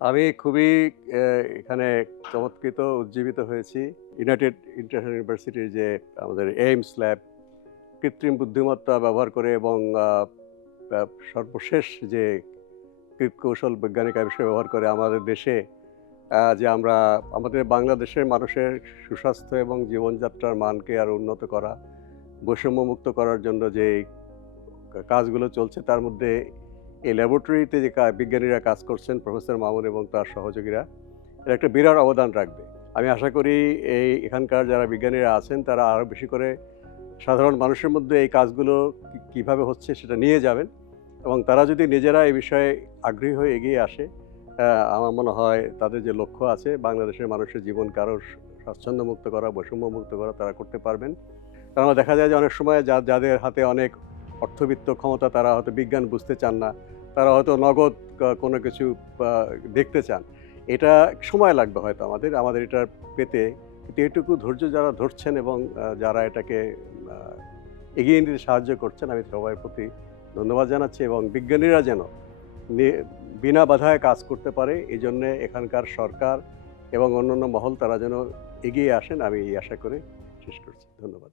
আমি খুবই এ এখানে চমৎকৃত উজ্জীবিত হয়েছি। ইউনাইটেড ইন্টারন্যাশনাল ইউনিভার্সিটির যে আমাদের এইমস ল্যাব কৃত্রিম বুদ্ধিমত্তা ব্যবহার করে এবং আ আ সর্বশেষ যে কৌশল বৈজ্ঞানিক আবিষ্কার ব্যবহার করে আমাদের দেশে যে আমরা আমাদের বাংলাদেশের মানুষের সুস্বাস্থ্য এবং জীবনযাত্রার মানকে আরো উন্নত করা, বৈষম্যমুক্ত করার জন্য যে কাজগুলো চলছে তার মধ্যে এই ল্যাবরেটরিতে যে বিজ্ঞানীরা কাজ করছেন প্রফেসর মামুন এবং তার সহযোগীরা এরা একটা বিরাট অবদান রাখবে। আমি আশা করি এখানকার যারা বিজ্ঞানীরা আছেন তারা আরও বেশি করে সাধারণ মানুষের মধ্যে এই কাজগুলো কিভাবে হচ্ছে সেটা নিয়ে যাবেন এবং তারা যদি নিজেরা এই বিষয়ে আগ্রহী হয়ে এগিয়ে আসে, আমার মনে হয় তাদের যে লক্ষ্য আছে বাংলাদেশের মানুষের জীবনকে আরও স্বাচ্ছন্দ্যমুক্ত করা, বৈষম্যমুক্ত করা তারা করতে পারবেন। কেননা দেখা যায় যে অনেক সময় যাদের হাতে অনেক অর্থবিত্ত ক্ষমতা তারা হয়তো বিজ্ঞান বুঝতে চান না। তারা হয়তো নগদ কোনো কিছু আ দেখতে চান। এটা সময় লাগবে হয়তো আমাদের এটা পেতে। কিন্তু এটুকু ধৈর্য যারা ধরছেন এবং যারা এটাকে আ এগিয়ে নিতে সাহায্য করছেন, আমি সবার প্রতি ধন্যবাদ জানাচ্ছি এবং বিজ্ঞানীরা যেন নি বিনা বাধায় কাজ করতে পারে এজন্যে এখানকার সরকার এবং অন্যান্য মহল তারা যেন এগিয়ে আসেন, আমি এই আশা করে শেষ করছি। ধন্যবাদ।